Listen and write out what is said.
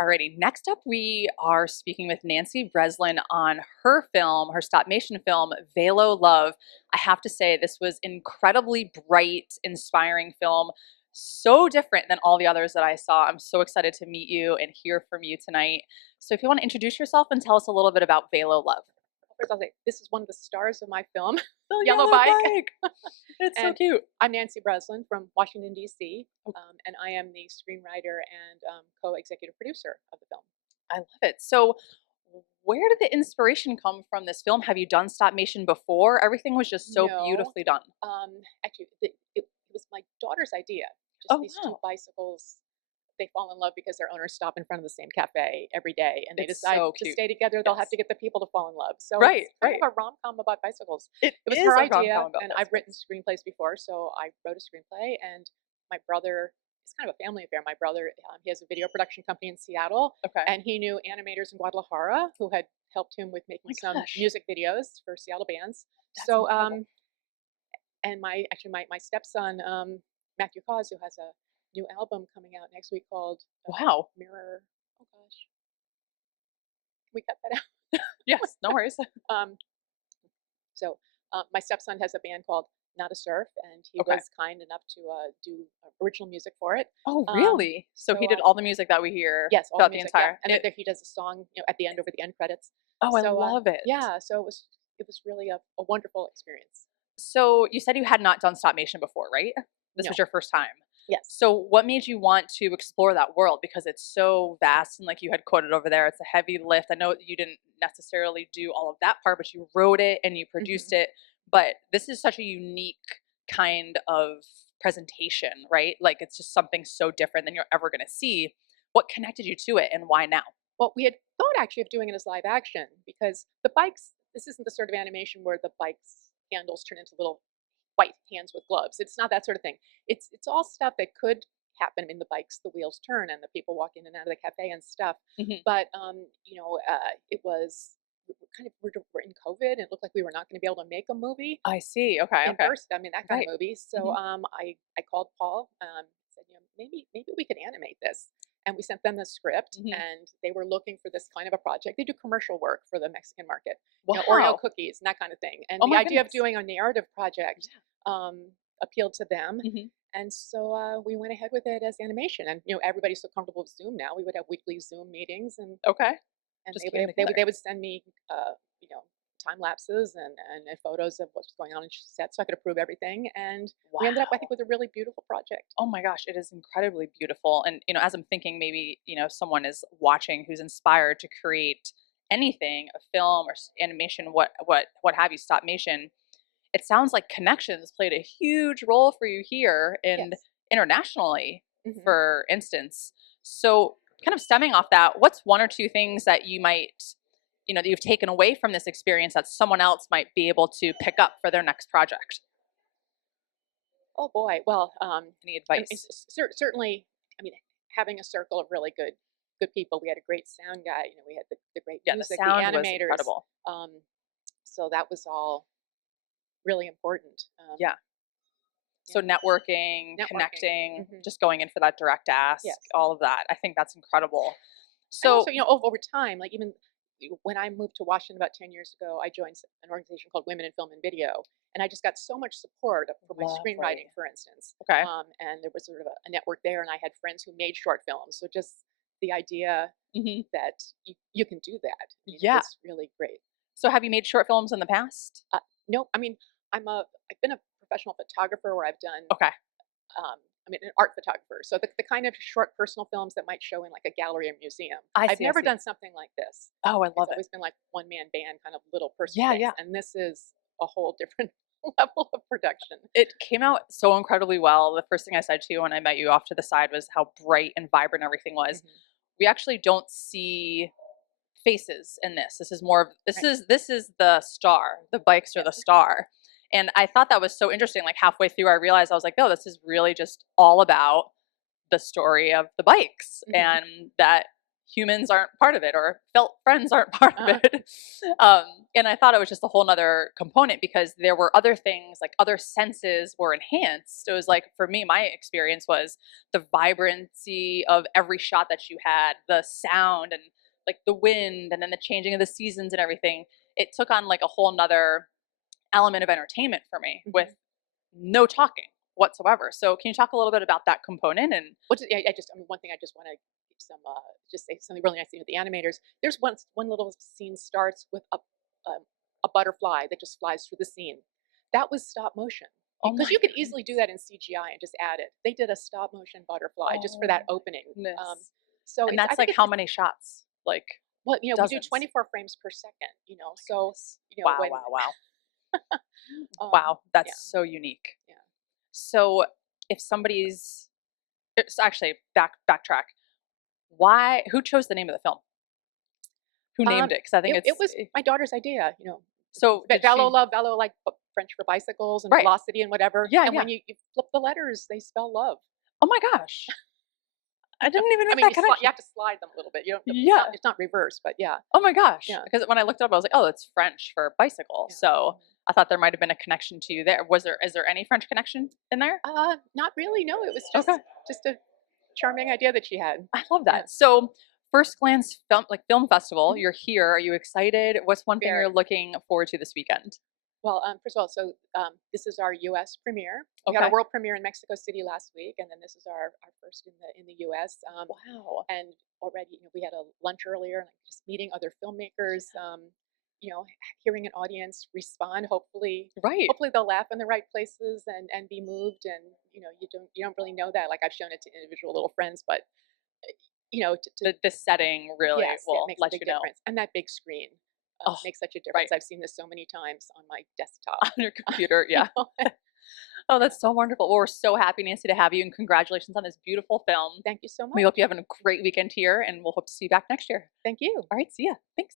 Alrighty, next up we are speaking with Nancy Breslin on her film, her stop-motion film, Velo Love. I have to say this was incredibly bright, inspiring film, so different than all the others that I saw. I'm so excited to meet you and hear from you tonight. So if you want to introduce yourself and tell us a little bit about Velo Love. First, I'll say this is one of the stars of my film, The Yellow Bike. It's so And cute. I'm Nancy Breslin from Washington, D.C., and I am the screenwriter and co-executive producer of the film. I love it. So where did the inspiration come from this film? Have you done stop motion before? Everything was just so No, beautifully done. Actually, it was my daughter's idea. Just Oh, these two wow. bicycles. They fall in love because their owners stop in front of the same cafe every day, and they It's decide so to cute. stay together. They'll have Yes. to get the people to fall in love. So Right, it's kind right. of a rom-com about bicycles. It It was is her a idea, rom-com about and I've written bicycles. screenplays before, so I wrote a screenplay. And my brother, it's kind of a family affair. My brother, he has a video production company in Seattle, Okay. and he knew animators in Guadalajara who had helped him with making My some gosh. music videos for Seattle bands. That's So, incredible. and my stepson, Matthew Cause, who has a new album coming out next week called Wow. Mirror. Oh gosh, can we cut that out? Yes, no worries. Um, so my stepson has a band called Not a Surf, and he Okay. was kind enough to do original music for it. Oh, Um, really? So he so did all the music that we hear yes, all the throughout the music, yeah, entire. and then he does a song, at the end over the end credits. Oh, I So love it. yeah, so it was really a wonderful experience. So you said you had not done stop motion before, right? This No, was your first time. yes. So what made you want to explore that world? Because it's so vast and like you had quoted over there, it's a heavy lift. I know you didn't necessarily do all of that part, but you wrote it and you produced Mhm. it. But this is such a unique kind of presentation, right? Like it's just something so different than you're ever going to see. What connected you to it and why now? Well, we had thought actually of doing it as live action because the bikes, this isn't the sort of animation where the bike's handles turn into little white hands with gloves. It's not that sort of thing. It's all stuff that could happen in the bikes, the wheels turn and the people walk in and out of the cafe and stuff. Mhm. But it was kind of we're in COVID and it looked like we were not going to be able to make a movie I see. Okay. in Okay. person. I mean that kind Right. of movie. So Mhm. I called Paul, said, maybe we could animate this. And we sent them the script, Mhm. and they were looking for this kind of a project. They do commercial work for the Mexican market, Oreo Wow. cookies and that kind of thing. And Oh the my idea of goodness. doing a narrative project appealed to them, Mhm. and so we went ahead with it as animation. And everybody's so comfortable with Zoom now. We would have weekly Zoom meetings, and Okay. and Just they came would they would together. they would send me you know time lapses and photos of what's going on in set, so I could approve everything. And we ended up, I Wow. think, with a really beautiful project. Oh my gosh, it is incredibly beautiful. And, as I'm thinking, maybe, someone is watching who's inspired to create anything, a film or animation, what have you, stop motion. It sounds like connections played a huge role for you here and Yes. internationally, Hmm. for instance. So, kind of stemming off that, what's one or two things that you might, that you've taken away from this experience that someone else might be able to pick up for their next project? Oh boy. Well, Any I mean, advice? certainly. I mean, having a circle of really good people. We had a great sound guy. We had the great Yeah, the music, the sound was animators. incredible. Um, so that was all really important. Yeah. Yeah, So networking, networking. connecting, Hmm. just going in for that direct ask, Yes, all of that. I think that's incredible. and So, also, over time, like even when I moved to Washington about 10 years ago, I joined an organization called Women in Film and Video, and I just got so much support for my lovely. screenwriting, for instance. Okay. And there was sort of a network there, and I had friends who made short films. So just the idea Hmm. that you can do that, Yeah. was really great. So have you made short films in the past? No, I mean, I've been a professional photographer where I've done, Okay. an art photographer. So the kind of short personal films that might show in like a gallery or museum. I I've see. I never see. done something like this. Oh, I It's love it. always been like one man band kind of little person Yeah. things, Yeah. and this is a whole different level of production. It came out so incredibly well. The first thing I said to you when I met you off to the side was how bright and vibrant everything was. Hmm. We actually don't see faces in this. This is more of Right. this is the star. The bikes are the Yes. star. And I thought that was so interesting. Like halfway through I realized I was like, "Oh, this is really just all about the story of the bikes." Hmm. And that humans aren't part of it, or felt friends aren't part of Uh, it. And I thought it was just a whole nother component because there were other things, like other senses were enhanced. It was like, for me, my experience was the vibrancy of every shot that you had, the sound, and like the wind, and then the changing of the seasons and everything. It took on like a whole nother element of entertainment for me with mhm. no talking whatsoever. So can you talk a little bit about that component? And I mean, one thing I just want to some just say something really nice thing with the animators. There's one little scene starts with um, a butterfly that just flies through the scene. That was stop motion oh because my you could easily do goodness. that in CGI and just add it. They did a stop motion butterfly just for Oh that my opening. goodness. So And it's I that's think like it's how just many shots? Like well, we do dozens. 24 frames per second. Oh my So goodness. Wow, when wow, wow. um, Wow, that's yeah, so unique. yeah. So if somebody's it's actually backtrack. Why who chose the name of the film? Who named it? Because I think It it's was my daughter's idea. so did Velo she love Velo like French for bicycles and right. velocity and whatever. Yeah, And yeah. when you flip the letters, they spell love. Oh my gosh. I didn't even I make mean, that you connection. have to slide them a little bit. You don't. Yeah. It's not reverse, but yeah, Oh my gosh. yeah, Because when I looked it up, I was like, oh, it's French for bicycle. yeah. So Mhm. I thought there might have been a connection to you there. Is there any French connection in there? Not really. No, it was Okay. just a charming idea that she had. I love Yeah. that. So First Glance film festival, Mhm. you're here. Are you excited? What's one thing you're Very. looking forward to this weekend? Well, first of all, so this is our U.S. premiere. We had a Okay. world premiere in Mexico City last week, and then this is our first in the U.S. Wow. And already, we had a lunch earlier, like just meeting other filmmakers. Hearing an audience respond. Right. Hopefully they'll laugh in the right places and be moved. And you don't really know that. Like I've shown it to individual little friends, but to The setting really yes, yeah, it will makes a let big you know. difference. And that big screen Oh, makes such a right. difference. I've seen this so many times on my desktop. On your computer. You Yeah. know? Oh, that's so wonderful. Well, we're so happy, Nancy, to have you, and congratulations on this beautiful film. Thank you so We hope much. you have a great weekend here, and we'll hope to see you back next year. Thank you. All right. See ya. Thanks.